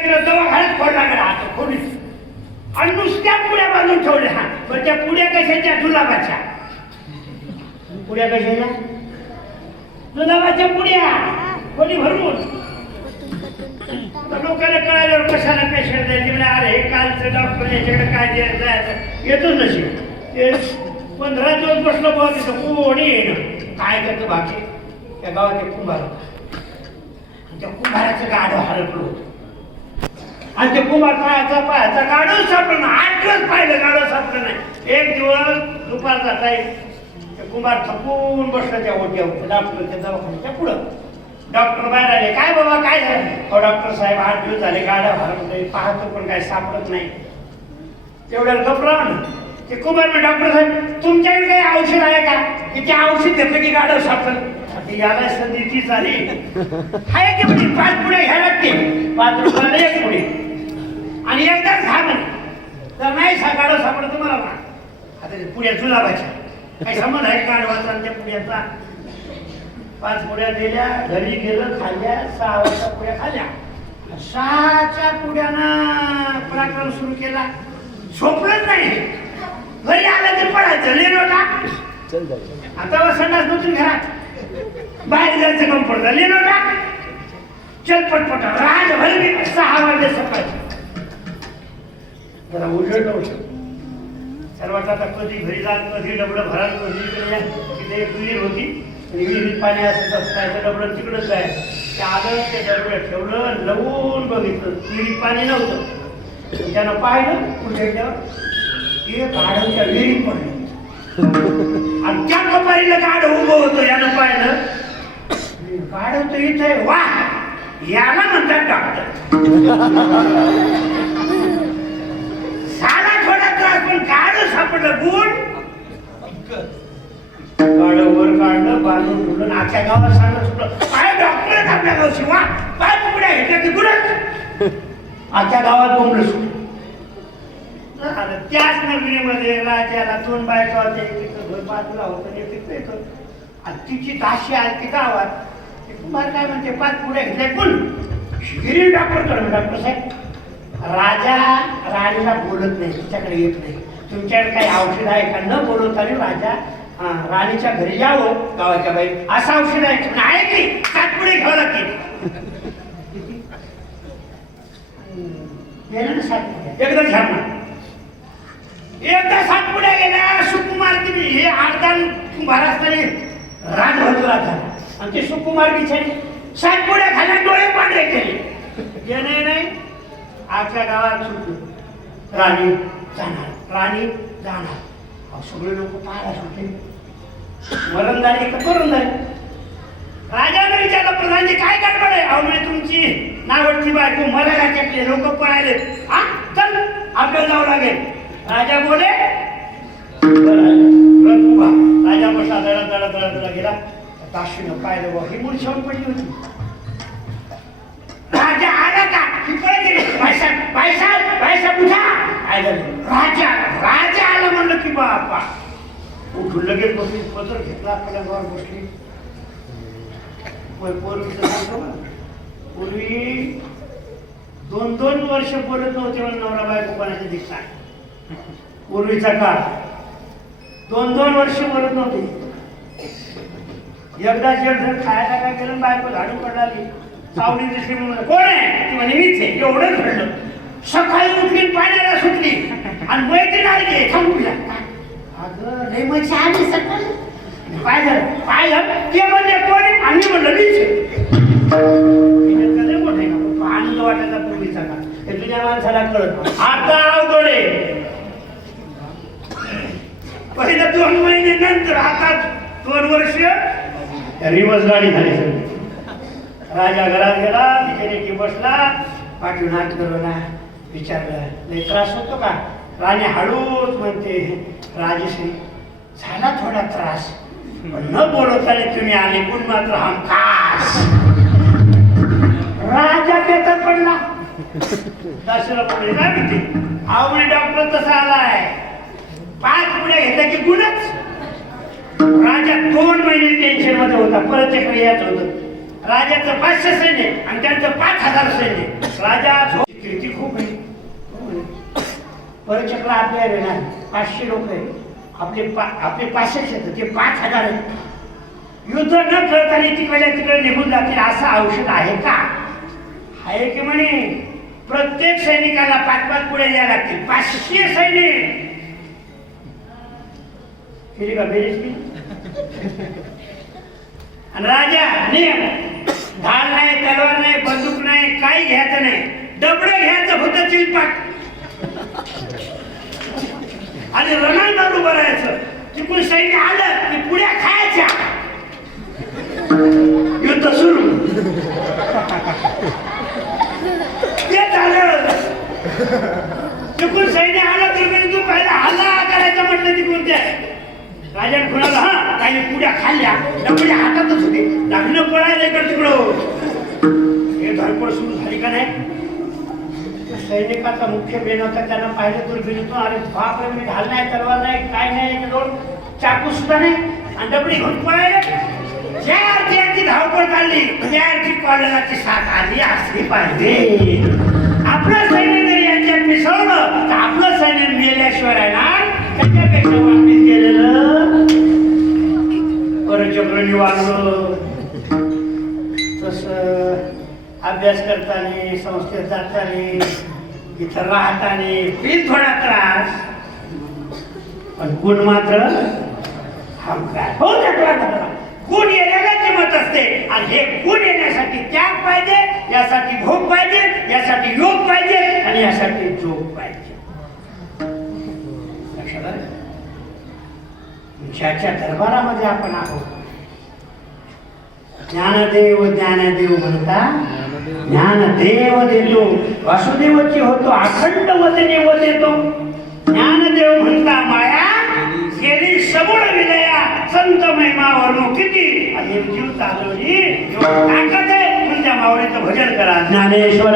दवाखान्यात फोडला करा आता कोणीच आणि नुसत्या पुड्या बांधून ठेवल्या. हा पण त्या पुड्या कशाच्या? जुलाबाच्या पुड्या. कशाच्या? जुलाबाच्या पुड्या. कोणी भरून लोकांना कळाल्यावर कशाला पेशंट द्यायचे म्हणजे अरे हे कालचं डॉक्टर याच्याकडे काय जायचं येतच नसेल. ते 15 दिवस बसलो बाबा तिथं कोणी येणं काय करतं बाकी. त्या गावात एक कुंभार होता. त्या कुंभाराचं गाडं हरपलं होतं आणि ते कुंभार पायाचा गाडं सापडलं ना. 8 दिवस पाहिलं गाडं सापडलं नाही. एक दिवस दुपारचा टाईम ते कुंभार थकून बसलं त्या ओट्यावर डॉक्टरच्या दवाखान्याच्या पुढं. डॉक्टर बाहेर आले. काय बाबा काय झालं? हो डॉक्टर साहेब 8 दिवस झाले गाडं हरपलंय पाहतो पण काय सापडत नाही. तेवढ्याला घबरावलं ते कुंभार मी डॉक्टर साहेब तुमच्याकडे काही औषध आहे का की ते औषध घेतलं की गाडं सापडलं. याला संधी ती झाली आहे की म्हणजे 5 पुढे घ्यायला लागते. 5 रुपयाला 1 पुढे आणि एकदाच खा म्हणे तर नाही गाडं सापडत मला ना. आता पुढ्या जुलाबाच्या काही संबंध आहे गाडवाचा आणि त्या पुढ्याचा. 5 पुड्या दिल्या घरी गेलं खाल्ल्या. 6 वाजता पुड्या खाल्ल्या. 6च्या पुड्यानं पराक्रम सुरू केला. झोपलंच नाही. घरी आलं ते पडायचं लेनोटा. आता संडास नव्हती घरात बाहेर जायचं कम पडतं लेनोटा चल पटपट राजभर 6 वाजले सकाळी. जरा उजळ नव्हतं सर्वात. आता कधी घरी जात कधी डबडं भरात कधी तिथे एक विहीर होती. विहिरीत पाणी असत असतायचं डबडं तिकडंच आहे. ते आलं ते डबडं ठेवलं लवून बघितलं विहिरीत पाणी नव्हतं. त्यानं पाहिलं उलट्यावर ते गाढवच्या विहिरीत पडलं आणि त्या कपारीला गाढव उभं होतं. यानं पाहिलं गाढव तर इथे वा याला म्हणतात डॉक्टर. साधा थोडा त्रास पण गाढव सापडलं. गुण गाढव वर काढलं बांधून ठेवलं. आख्या गावात सांगत सुटलं काय डॉक्टर आहेत आपल्या गावची वा काय पुढे घेतल्या की गुणच. आख्या गावात बोंबलं सुटलं. त्याच नगरीमध्ये राजाला 2 बायका होत्या. एक घर बाजूला होतं एक येतं आणि तिची दाशी आली ती गावात. ते कुंभार काय म्हणते 5 पुढे घेतल्या कोण शिगिरी डॉक्टर कडे. डॉक्टर साहेब राजा राणीला बोलत नाही तिच्याकडे येत नाही. तुमच्याकडे काही औषध आहे का? न बोलवताना राजा राणीच्या घरी यावं गावाच्या बाई असं औषध आहे की 7 पुढे घ्यावं लागते. एकदा घ्या म्हणा. एकदा 7 पुढे गेल्या. सुकुमार तुम्ही हे अर्धा कुंभार असताना राजभद्रा झाला आणि ते सुकुमार बिचारी 7 पुढे खाल्या डोळे पांढरे केले. नाही आजच्या गावात सुटलं. राणी जाणार. सगळे लोक पाहायला सुटले. वरंदारी का करुंदारी. राजाने विचारलं प्रधानजी काय गडबड आहे? अहो म्हणजे तुमची नावडती बायको मराठा चटले लोक पळाले. हा चल आपल्याला जावं लागेल. राजा बोले राजा बसला. दळा गेला. दाशीनं पाहिलं ही मूळ शेवट पडली होती. राजा आला का ही पळत गेली. पैसा बुझा राजा आला म्हणलं की बापा उठून लगेच बसली. पत्र घेतला आपल्यावर बसली. पूर्वी 2 वर्ष बोलत नव्हते म्हणून नवरा बायको कोणाचे दिसता. पूर्वीचा काळ 2 वर्ष बोलत नव्हते. एकदा जर खायला काय केलं बायको झाडू पडली. सावली दिसली म्हणून कोण आहे ती म्हणे मीच आहे. एवढंच घडलं. सकाळी उठली पाण्याला सुटली आणि मैत्रीण आली थांबूया. अगं लय मच्छी आली सकाळी. काय झालं ते म्हणजे कोण आहे आणि म्हणलं मीच मोठे आनंद वाटायचा पूर्वीचा का हे जुन्या माणसाला कळत. आता अवघड आहे. पहिल्या 2 महिने नंतर आता 2 वर्ष रिवर्स गाडी झाली सगळी. राजा घरात गेला. तिथे बसला. पाठवून हात करून विचारलं लय त्रास होतो का? राणी हळूच म्हणते राजश्री झाला थोडा त्रास पण न बोलवताना तुम्ही आले गुण मात्र हमखास. राजा बेतात पडला. दाशीला पडले काय म्हणते आवडी डॉक्टर तसा आलाय 5 पुढे घेतल्या की गुणच. राजा 2 महिने टेन्शन मध्ये होता. परत एक याच होतं. राजाचं 500 सैन्य आणि त्यांचं 5000 सैन्य. राजा परचक्र आपल्या रे ना 500 लोक आहे, आपले 500 आहेत, ते 5000 आहेत. युद्ध न करताना तिकडे निघून जातील असं औषध आहे का? आहे की म्हणे प्रत्येक सैनिकाला 5-5 पुढे द्यायला लागतील. 500 सैनिक केली का बेरीज केली? आणि राजा नियम, ढाल नाही, तलवार नाही, बंदूक नाही, काही घ्यायचं नाही, डबडं घ्यायचं होतं चिलपाट आणि रणांवर उभं राहायचं. तिकडून सैन्य आलं की पुड्या खायच्या, युद्ध सुरू. ते झालं. तिकडून सैन्य आलं तर तू पहिला हल्ला करायचा म्हटलं तिकडून ते राजाने कुणाला हा काही पुड्या खाल्ल्या, डबड्या हातातच होते, लग्न पळायला इकडं तिकडं. हे धडपड सुरू झाली का नाही? सैनिकाचा मुख्य बेन होता, त्यांना पाहिलं दुर्बिणीतून, अरे बापरे, मी ढाल नाही, तलवार नाही, काय नाही, याच्याजवळ चाकू सुद्धा नाही, आणि डबडी घेऊन पळायला. ज्या अर्थी धावपळ काढली त्या अर्थी कॉलराची साथ आली असली पाहिजे. आपलं सैन्य जरी यांच्यात मिसळलं तर आपलं सैन्य मेल्याशिवाय राहणार, त्याच्यापेक्षा वापस गेलेलं परचक्र निवारलं. तसं अभ्यास करताना, संस्थेत जाताना, इथं राहताना होईल थोडा त्रास, पण गुण मात्र हमखास हो. गुण येण्याला किंमत असते, आणि हे गुण येण्यासाठी त्याग पाहिजे, यासाठी भोग पाहिजे, यासाठी योग पाहिजे, आणि यासाठी जोग पाहिजे. लक्षात आलं? ज्याच्या दरबारामध्ये आपण आहोत, ज्ञानदेव ज्ञानदेव म्हणता ज्ञानदेव देतो, वासुदेवची होतो अखंड वदने व देतो. ज्ञानदेव म्हणता माया गेली सबुळ विलया, संत महिमा वरून किती, आणि जीव चालवली ताकद आहे, म्हणून त्या माऊलीचं भजन करा. ज्ञानेश्वर